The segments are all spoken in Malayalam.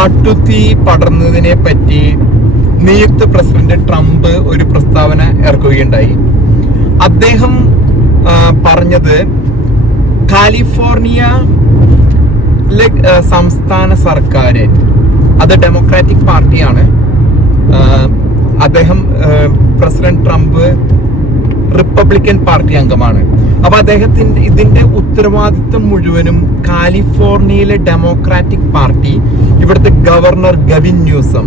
കാട്ടുതീ പടർന്നതിനെ പറ്റി നിയുക്ത പ്രസിഡന്റ് ട്രംപ് ഒരു പ്രസ്താവന ഇറക്കുകയുണ്ടായി. അദ്ദേഹം പറഞ്ഞത് കാലിഫോർണിയ സംസ്ഥാന സർക്കാർ, അത് ഡെമോക്രാറ്റിക് പാർട്ടിയാണ്. അദ്ദേഹം പ്രസിഡന്റ് ട്രംപ് റിപ്പബ്ലിക്കൻ പാർട്ടി അംഗമാണ്. അപ്പൊ അദ്ദേഹത്തിന്റെ ഇതിന്റെ ഉത്തരവാദിത്വം മുഴുവനും കാലിഫോർണിയയിലെ ഡെമോക്രാറ്റിക് പാർട്ടി, ഇവിടുത്തെ ഗവർണർ ഗവിൻ ന്യൂസം,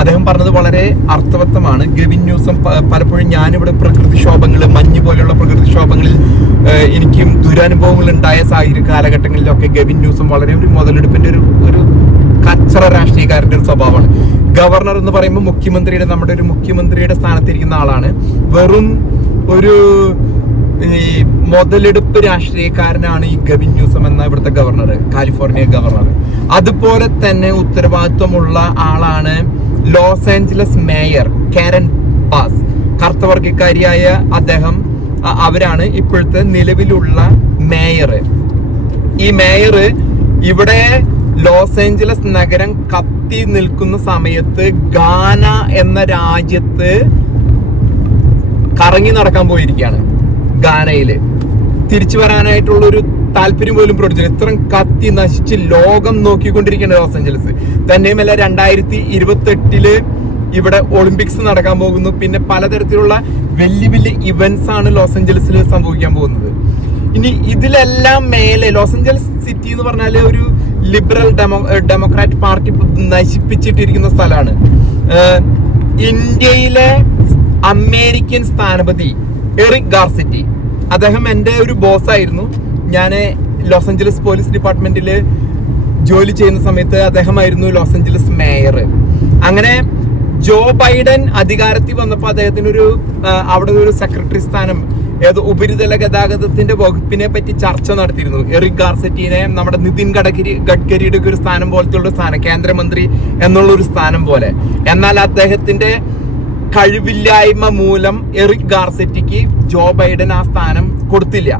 അദ്ദേഹം പറഞ്ഞത് വളരെ അർത്ഥവത്തമാണ്. ഗവിൻ ന്യൂസം പലപ്പോഴും ഞാനിവിടെ പ്രകൃതിക്ഷോഭങ്ങൾ, മഞ്ഞ് പോലെയുള്ള പ്രകൃതിക്ഷോഭങ്ങളിൽ എനിക്കും ദുരനുഭവങ്ങൾ ഉണ്ടായ സാഹചര്യ കാലഘട്ടങ്ങളിലൊക്കെ ഗവിൻ ന്യൂസം വളരെ ഒരു മുതലെടുപ്പിന്റെ ഒരു കച്ചറ രാഷ്ട്രീയക്കാരന്റെ ഒരു സ്വഭാവമാണ്. ഗവർണർ എന്ന് പറയുമ്പോൾ നമ്മുടെ ഒരു മുഖ്യമന്ത്രിയുടെ സ്ഥാനത്തിരിക്കുന്ന ആളാണ്. വെറും ഒരു മുതലെടുപ്പ് രാഷ്ട്രീയക്കാരനാണ് ഈ ഗവിൻ ന്യൂസം എന്ന ഇവിടുത്തെ ഗവർണർ, കാലിഫോർണിയ ഗവർണർ. അതുപോലെ തന്നെ ഉത്തരവാദിത്വമുള്ള ആളാണ് ലോസ് ആഞ്ചലസ് മേയർ കാരൻ ബാസ്, കറുത്തവർഗക്കാരിയായ അവരാണ് ഇപ്പോഴത്തെ നിലവിലുള്ള മേയർ. ഈ മേയർ ഇവിടെ ലോസ് ഏഞ്ചലസ് നഗരം കത്തി നിൽക്കുന്ന സമയത്ത് ഗാന എന്ന രാജ്യത്ത് കറങ്ങി നടക്കാൻ പോയിരിക്കുകയാണ്. ഗാനയില് തിരിച്ചു വരാനായിട്ടുള്ളൊരു താല്പര്യം പോലും പ്രകടിച്ചില്ല. ഇത്രയും കത്തി നശിച്ച് ലോകം നോക്കിക്കൊണ്ടിരിക്കുകയാണ് ലോസ് ഏഞ്ചലസ്. തന്നെയുമല്ല 2028 ഇവിടെ ഒളിമ്പിക്സ് നടക്കാൻ പോകുന്നു. പിന്നെ പലതരത്തിലുള്ള വലിയ വലിയ ഇവന്റ്സ് ആണ് ലോസ് ഏഞ്ചലസിൽ സംഭവിക്കാൻ പോകുന്നത്. ഇനി ഇതിലെല്ലാം മേലെ ലോസ് ഏഞ്ചലസ് സിറ്റി എന്ന് പറഞ്ഞാൽ ഒരു ലിബറൽ ഡെമോക്രാറ്റ് പാർട്ടി നശിപ്പിച്ചിട്ടിരിക്കുന്ന സ്ഥലമാണ്. ഇന്ത്യയിലെ അമേരിക്കൻ സ്ഥാനപതി എറിക് ഗാർസെറ്റി, അദ്ദേഹം എൻ്റെ ഒരു ബോസായിരുന്നു. ഞാൻ ലോസ് ഏഞ്ചലസ് പോലീസ് ഡിപ്പാർട്ട്മെന്റിൽ ജോലി ചെയ്യുന്ന സമയത്ത് അദ്ദേഹമായിരുന്നു ലോസ് ഏഞ്ചലസ് മേയർ. അങ്ങനെ ജോ ബൈഡൻ അധികാരത്തിൽ വന്നപ്പോൾ അദ്ദേഹത്തിന് അവിടെ ഒരു സെക്രട്ടറി സ്ഥാനം, ഏതോ ഉപരിതല ഗതാഗതത്തിന്റെ വകുപ്പിനെ പറ്റി ചർച്ച നടത്തിയിരുന്നു. എറിക് ഗാർസെറ്റിനെ നമ്മുടെ നിതിൻ ഗഡ്കരിയുടെ ഒരു സ്ഥാനം പോലത്തെ ഉള്ള സ്ഥാനം, കേന്ദ്രമന്ത്രി എന്നുള്ള ഒരു സ്ഥാനം പോലെ. എന്നാൽ അദ്ദേഹത്തിന്റെ കഴിവില്ലായ്മ മൂലം എറിക് ഗാർസെറ്റിക്ക് ജോ ബൈഡൻ ആ സ്ഥാനം കൊടുത്തില്ല.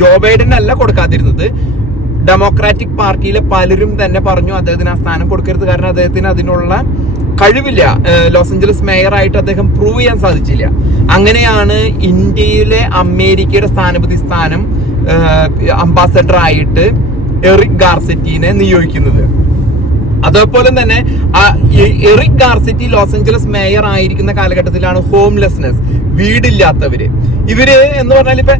ജോ ബൈഡൻ അല്ല കൊടുക്കാതിരുന്നത്, ഡെമോക്രാറ്റിക് പാർട്ടിയിലെ പലരും തന്നെ പറഞ്ഞു അദ്ദേഹത്തിന് ആ സ്ഥാനം കൊടുക്കരുത്, കാരണം അദ്ദേഹത്തിന് അതിനുള്ള കഴിവില്ല. ലോസ് ഏഞ്ചലസ് മേയറായിട്ട് അദ്ദേഹം പ്രൂവ് ചെയ്യാൻ സാധിച്ചില്ല. അങ്ങനെയാണ് ഇന്ത്യയിലെ അമേരിക്കയുടെ സ്ഥാനപതി സ്ഥാനം അംബാസഡർ ആയിട്ട് എറിക് ഗാർസെറ്റിനെ നിയോഗിക്കുന്നത്. അതേപോലെ തന്നെ Eric Garcetti Los Angeles mayor ആയിരിക്കുന്ന കാലഘട്ടത്തിലാണ് ഹോംലെസ്നെസ്, വീടില്ലാത്തവര്. ഇവര് എന്ന് പറഞ്ഞാൽ ഇപ്പൊ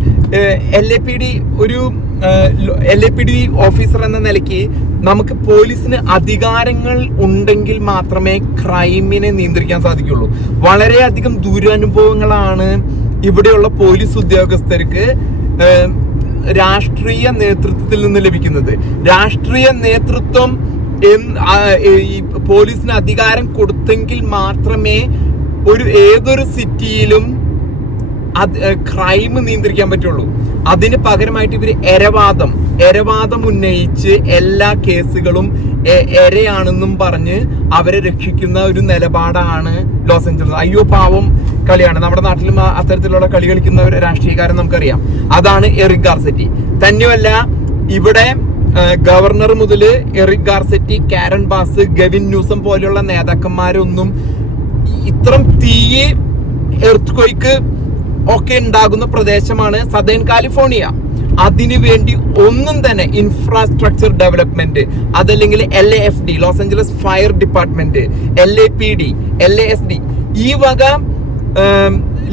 LAPD ഓഫീസർ എന്ന നിലയ്ക്ക് നമുക്ക് പോലീസിന് അധികാരങ്ങൾ ഉണ്ടെങ്കിൽ മാത്രമേ ക്രൈമിനെ നിയന്ത്രിക്കാൻ സാധിക്കുള്ളൂ. വളരെയധികം ദുരനുഭവങ്ങളാണ് ഇവിടെയുള്ള പോലീസ് ഉദ്യോഗസ്ഥർക്ക് രാഷ്ട്രീയ നേതൃത്വത്തിൽ നിന്ന് ലഭിക്കുന്നത്. രാഷ്ട്രീയ നേതൃത്വം ഈ പോലീസിന് അധികാരം കൊടുത്തെങ്കിൽ മാത്രമേ ഏതൊരു സിറ്റിയിലും ക്രൈം നിയന്ത്രിക്കാൻ പറ്റുള്ളൂ. അതിന് പകരമായിട്ട് ഇവര് എരവാദം ഉന്നയിച്ച് എല്ലാ കേസുകളും എരയാണെന്നും പറഞ്ഞ് അവരെ രക്ഷിക്കുന്ന ഒരു നിലപാടാണ് ലോസ് ഏഞ്ചലസ്. അയ്യോ പാവം കളിയാണ്. നമ്മുടെ നാട്ടിലും അത്തരത്തിലുള്ള കളി കളിക്കുന്ന ഒരു രാഷ്ട്രീയക്കാരൻ നമുക്കറിയാം. അതാണ് എറിക് ഗാർസെറ്റി. തന്നെയല്ല ഇവിടെ ഗവർണർ മുതൽ Eric Garcetti, കാരൻ bass, Gavin Newsom പോലെയുള്ള നേതാക്കന്മാരൊന്നും ഇത്തരം തീയെ എർത്ത്ക്വേക്ക് ഒക്കെ ഉണ്ടാകുന്ന പ്രദേശമാണ് സദേൺ കാലിഫോർണിയ. അതിനു വേണ്ടി ഒന്നും തന്നെ ഇൻഫ്രാസ്ട്രക്ചർ ഡെവലപ്മെന്റ്, അതല്ലെങ്കിൽ LAFD, loss Angeles fire department, LAPD, LASD, ഈ വക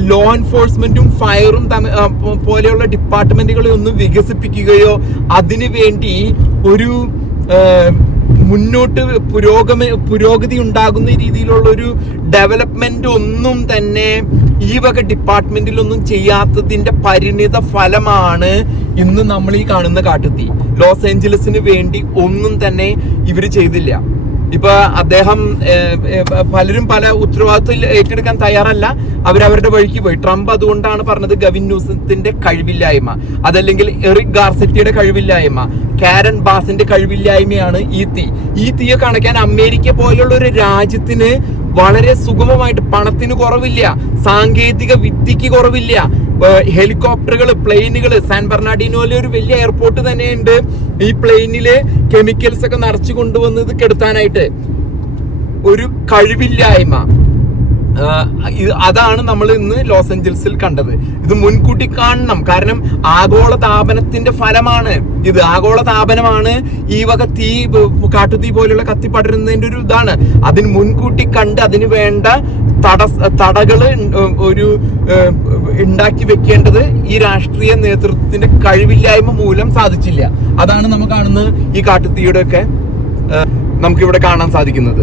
ലോ എൻഫോഴ്സ്മെന്റും ഫയറും പോലെയുള്ള ഡിപ്പാർട്ട്മെന്റുകളെ ഒന്നും വികസിപ്പിക്കുകയോ അതിനു വേണ്ടി ഒരു മുന്നോട്ട് പുരോഗതി ഉണ്ടാകുന്ന രീതിയിലുള്ള ഒരു ഡെവലപ്മെന്റ് ഒന്നും തന്നെ ഈ വക ഡിപ്പാർട്ട്മെന്റിലൊന്നും ചെയ്യാത്തതിന്റെ പരിണിത ഫലമാണ് ഇന്ന് നമ്മൾ ഈ കാണുന്ന കാട്ടുതീ. ലോസ് ഏഞ്ചലസിന് വേണ്ടി ഒന്നും തന്നെ ഇവര് ചെയ്തില്ല. ഇപ്പൊ അദ്ദേഹം പലരും പല ഉത്തരവാദിത്വം ഏറ്റെടുക്കാൻ തയ്യാറല്ല, അവരവരുടെ വഴിക്ക് പോയി. ട്രംപ് അതുകൊണ്ടാണ് പറഞ്ഞത് ഗവിൻ ന്യൂസത്തിന്റെ കഴിവില്ലായ്മ, അതല്ലെങ്കിൽ എറിക് ഗാർസെറ്റിയുടെ കഴിവില്ലായ്മ, കാരൻ ബാസിന്റെ കഴിവില്ലായ്മയാണ് ഈ തീയെ കണക്കാൻ അമേരിക്ക പോലുള്ള ഒരു രാജ്യത്തിന് വളരെ സുഗമമായിട്ട്, പണത്തിന് കുറവില്ല, സാങ്കേതിക വിദ്യക്ക് കുറവില്ല, ഹെലികോപ്റ്ററുകൾ, പ്ലെയിനുകൾ, സാൻ ബെർണാർഡിനോയിലെ ഒരു വലിയ എയർപോർട്ട് തന്നെയുണ്ട് ഈ പ്ലെയിനില് കെമിക്കൽസ് ഒക്കെ നിറച്ചു കൊണ്ടുവന്നത് കെടുത്താനായിട്ട്. ഒരു കഴിവില്ലായ്മ, അതാണ് നമ്മൾ ഇന്ന് ലോസ് ഏഞ്ചൽസിൽ കണ്ടത്. ഇത് മുൻകൂട്ടി കാണണം, കാരണം ആഗോളതാപനത്തിന്റെ ഫലമാണ് ഇത്. ആഗോളതാപനമാണ് ഈ വക തീ, കാട്ടുതീ പോലുള്ള കത്തിപ്പടരുന്നതിന്റെ ഒരു ഇതാണ്. അതിന് മുൻകൂട്ടി കണ്ട് അതിന് വേണ്ട തടകള് ഉണ്ടാക്കി വെക്കേണ്ടത് ഈ രാഷ്ട്രീയ നേതൃത്വത്തിന്റെ കഴിവില്ലായ്മ മൂലം സാധിച്ചില്ല. അതാണ് നമ്മൾ കാണുന്നത് ഈ കാട്ടുതീയുടെ ഒക്കെ നമുക്കിവിടെ കാണാൻ സാധിക്കുന്നത്.